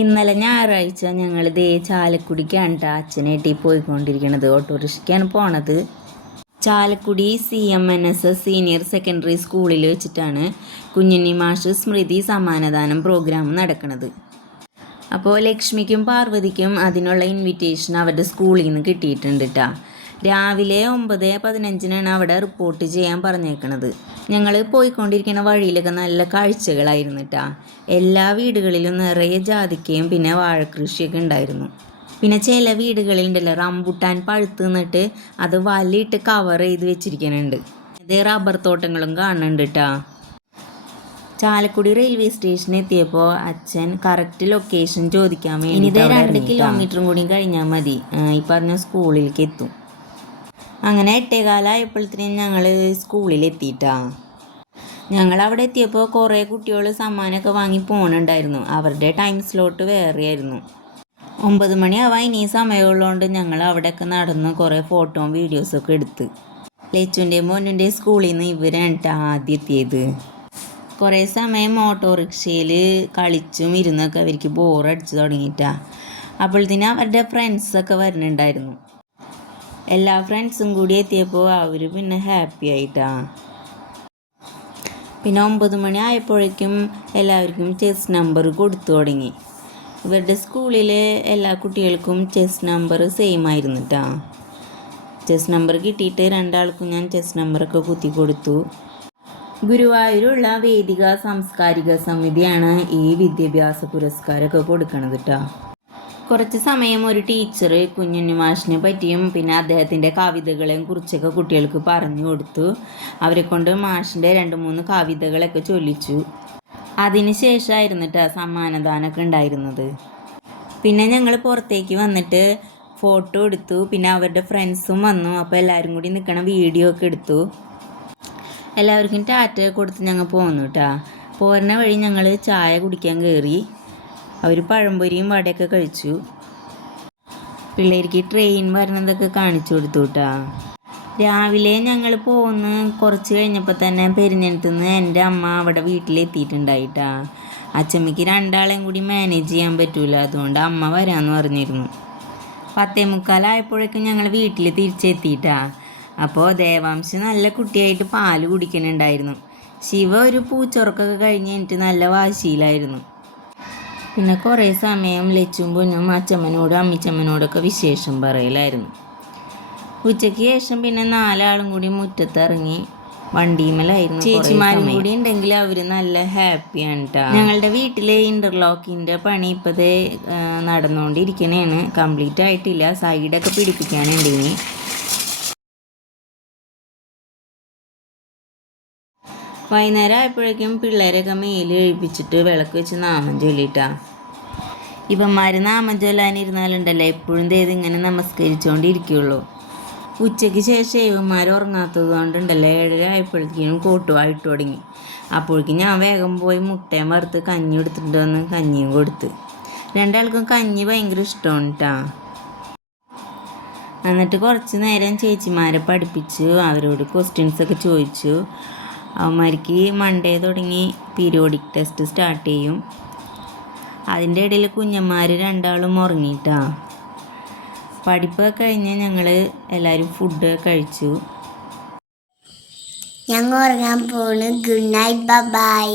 ഇന്നലെ ഞായറാഴ്ച ഞങ്ങൾ ചാലക്കുടിക്കാണ് കേട്ടോ അച്ഛനായിട്ട് പോയിക്കൊണ്ടിരിക്കുന്നത്. ഓട്ടോറിക്ഷയ്ക്കാണ് പോണത്. ചാലക്കുടി CMNSS സീനിയർ സെക്കൻഡറി സ്കൂളിൽ വെച്ചിട്ടാണ് കുഞ്ഞുണ്ണി മാഷ് സ്മൃതി സമ്മാനദാനം പ്രോഗ്രാം നടക്കുന്നത്. അപ്പോൾ ലക്ഷ്മിക്കും പാർവതിക്കും അതിനുള്ള ഇൻവിറ്റേഷൻ അവരുടെ സ്കൂളിൽ നിന്ന് കിട്ടിയിട്ടുണ്ട് കേട്ടോ. രാവിലെ 9:15 അവിടെ റിപ്പോർട്ട് ചെയ്യാൻ പറഞ്ഞേക്കണത്. ഞങ്ങൾ പോയിക്കൊണ്ടിരിക്കുന്ന വഴിയിലൊക്കെ നല്ല കാഴ്ചകളായിരുന്നു കേട്ടോ. എല്ലാ വീടുകളിലും നിറയെ ജാതിക്കയും പിന്നെ വാഴക്കൃഷിയൊക്കെ ഉണ്ടായിരുന്നു. പിന്നെ ചില വീടുകളിലുണ്ടല്ലോ റംബുട്ടാൻ പഴുത്ത് നിന്നിട്ട് അത് വലയിട്ട് കവർ ചെയ്ത് വെച്ചിരിക്കുന്നുണ്ട്. ഇത് റബ്ബർ തോട്ടങ്ങളും കാണുന്നുണ്ട് കേട്ടോ. ചാലക്കുടി റെയിൽവേ സ്റ്റേഷനിൽ എത്തിയപ്പോൾ അച്ഛൻ കറക്റ്റ് ലൊക്കേഷൻ ചോദിക്കാൻ വേണ്ടി 2 കിലോമീറ്ററും കൂടി കഴിഞ്ഞാൽ മതി ഈ പറഞ്ഞ സ്കൂളിലേക്ക് എത്തും. അങ്ങനെ 8:15 ഞങ്ങൾ സ്കൂളിലെത്തിയിട്ടാ. ഞങ്ങൾ അവിടെ എത്തിയപ്പോൾ കുറേ കുട്ടികൾ സമ്മാനമൊക്കെ വാങ്ങി പോകുന്നുണ്ടായിരുന്നു. അവരുടെ ടൈം സ്ലോട്ട് വേറെ ആയിരുന്നു. 9 മണിയാവാൻ ഇനി സമയമുള്ളതുകൊണ്ട് ഞങ്ങൾ അവിടെയൊക്കെ നടന്ന് കുറേ ഫോട്ടോയും വീഡിയോസൊക്കെ എടുത്ത്. ലച്ചുവിൻ്റെയും മോനുൻ്റെ സ്കൂളിൽ നിന്ന് ഇവരാണ് ആദ്യം എത്തിയത്. കുറേ സമയം ഓട്ടോറിക്ഷയിൽ കളിച്ചും ഇരുന്നൊക്കെ അവർക്ക് ബോറടിച്ച് തുടങ്ങിയിട്ടാ. അപ്പോഴത്തേനും അവരുടെ ഫ്രണ്ട്സൊക്കെ വരുന്നുണ്ടായിരുന്നു. എല്ലാ ഫ്രണ്ട്സും കൂടി എത്തിയപ്പോൾ അവർ പിന്നെ ഹാപ്പി ആയിട്ടാ. പിന്നെ 9 മണി ആയപ്പോഴേക്കും എല്ലാവർക്കും ചെസ് നമ്പർ കൊടുത്തു തുടങ്ങി. ഇവരുടെ സ്കൂളിലെ എല്ലാ കുട്ടികൾക്കും ചെസ് നമ്പർ സെയിം ആയിരുന്നു കേട്ടോ. ചെസ് നമ്പർ കിട്ടിയിട്ട് 2 ആൾക്കും ഞാൻ ചെസ് നമ്പറൊക്കെ കുത്തി കൊടുത്തു. ഗുരുവായൂരുള്ള വേദിക സാംസ്കാരിക സമിതിയാണ് ഈ വിദ്യാഭ്യാസ പുരസ്കാരമൊക്കെ കൊടുക്കണത് കേട്ടോ. കുറച്ച് സമയം ഒരു ടീച്ചർ കുഞ്ഞുണ്ണി മാഷിനെ പറ്റിയും പിന്നെ അദ്ദേഹത്തിൻ്റെ കവിതകളെയും കുറിച്ചൊക്കെ കുട്ടികൾക്ക് പറഞ്ഞു കൊടുത്തു. അവരെ കൊണ്ട് മാഷിൻ്റെ 2-3 കവിതകളൊക്കെ ചൊല്ലിച്ചു. അതിന് ശേഷമായിരുന്നു കേട്ടോ സമ്മാനദാനമൊക്കെ ഉണ്ടായിരുന്നത്. പിന്നെ ഞങ്ങൾ പുറത്തേക്ക് വന്നിട്ട് ഫോട്ടോ എടുത്തു. പിന്നെ അവരുടെ ഫ്രണ്ട്സും വന്നു. അപ്പോൾ എല്ലാവരും കൂടി നിൽക്കണ വീഡിയോ ഒക്കെ എടുത്തു. എല്ലാവർക്കും ടാറ്റ കൊടുത്ത് ഞങ്ങൾ പോന്നു കേട്ടോ. പോരുന്ന വഴി ഞങ്ങൾ ചായ കുടിക്കാൻ കയറി. അവർ പഴംപൊരിയും വടയൊക്കെ കഴിച്ചു. പിള്ളേർക്ക് ട്രെയിൻ വരുന്നതൊക്കെ കാണിച്ചു കൊടുത്തു കേട്ടോ. രാവിലെ ഞങ്ങൾ പോകുന്ന കുറച്ച് കഴിഞ്ഞപ്പോൾ തന്നെ പെരിഞ്ഞെടുത്തുനിന്ന് എൻ്റെ അമ്മ അവിടെ വീട്ടിലെത്തിയിട്ടുണ്ടായിട്ടാ. അച്ചമ്മയ്ക്ക് 2 ആളെയും കൂടി മാനേജ് ചെയ്യാൻ പറ്റൂല, അതുകൊണ്ട് അമ്മ വരാമെന്ന് പറഞ്ഞിരുന്നു. 10:45 ഞങ്ങൾ വീട്ടിൽ തിരിച്ചെത്തിയിട്ടാ. അപ്പോൾ ദേവാംശ് നല്ല കുട്ടിയായിട്ട് പാല് കുടിക്കുന്നുണ്ടായിരുന്നു. ശിവ ഒരു പൂച്ചുറക്കൊക്കെ കഴിഞ്ഞിട്ട് നല്ല വാശിയിലായിരുന്നു. പിന്നെ കുറേ സമയം ലച്ചും പൊന്നും അച്ചമ്മനോടും അമ്മിച്ചമ്മനോടൊക്കെ വിശേഷം പറയലായിരുന്നു. ഉച്ചയ്ക്ക് ശേഷം പിന്നെ 4 ആളും കൂടി മുറ്റത്തിറങ്ങി വണ്ടിമേലായിരുന്നു. ചേച്ചിമാരും കൂടി ഉണ്ടെങ്കിൽ അവർ നല്ല ഹാപ്പിയാണ് കേട്ടോ. ഞങ്ങളുടെ വീട്ടിലെ ഇൻ്റർലോക്കിൻ്റെ പണി ഇപ്പോഴത്തെ നടന്നുകൊണ്ടിരിക്കണേണ്. കംപ്ലീറ്റ് ആയിട്ടില്ല, സൈഡൊക്കെ പിടിപ്പിക്കാനുണ്ട് ഇനി. വൈകുന്നേരം ആയപ്പോഴേക്കും പിള്ളേരൊക്കെ മേല് കഴിപ്പിച്ചിട്ട് വിളക്ക് വെച്ച് നാമം ചൊല്ലിട്ടാ. ഇവന്മാർ നാമം ചൊല്ലാനിരുന്നാലുണ്ടല്ലോ എപ്പോഴും ഇങ്ങനെ നമസ്കരിച്ചുകൊണ്ടിരിക്കുകയുള്ളൂ. ഉച്ചയ്ക്ക് ശേഷം ഇവന്മാർ ഉറങ്ങാത്തത് കൊണ്ടുണ്ടല്ലോ 7:30 ആയപ്പോഴത്തേക്കും കോട്ടുവായിട്ട് തുടങ്ങി. അപ്പോഴേക്കും ഞാൻ വേഗം പോയി മുട്ടയും വറുത്ത് കഞ്ഞി എടുത്തിട്ട് വന്ന് കഞ്ഞിയും കൊടുത്ത്. 2 ആൾക്കും കഞ്ഞി ഭയങ്കര ഇഷ്ടമാണ് കേട്ടോ. എന്നിട്ട് കുറച്ച് നേരം ചേച്ചിമാരെ പഠിപ്പിച്ചു. അവരോട് ക്വസ്റ്റ്യൻസൊക്കെ ചോദിച്ചു. അവന്മാർക്ക് മൺഡേ തുടങ്ങി പീരിയോഡിക് ടെസ്റ്റ് സ്റ്റാർട്ട് ചെയ്യും. അതിൻ്റെ ഇടയിൽ കുഞ്ഞന്മാർ 2 ആളും ഉറങ്ങിയിട്ടാ. പഠിപ്പൊക്കെ കഴിഞ്ഞ് ഞങ്ങൾ എല്ലാവരും ഫുഡ് കഴിച്ചു. ഞങ്ങൾ ഉറങ്ങാൻ പോണ്. Good night, by.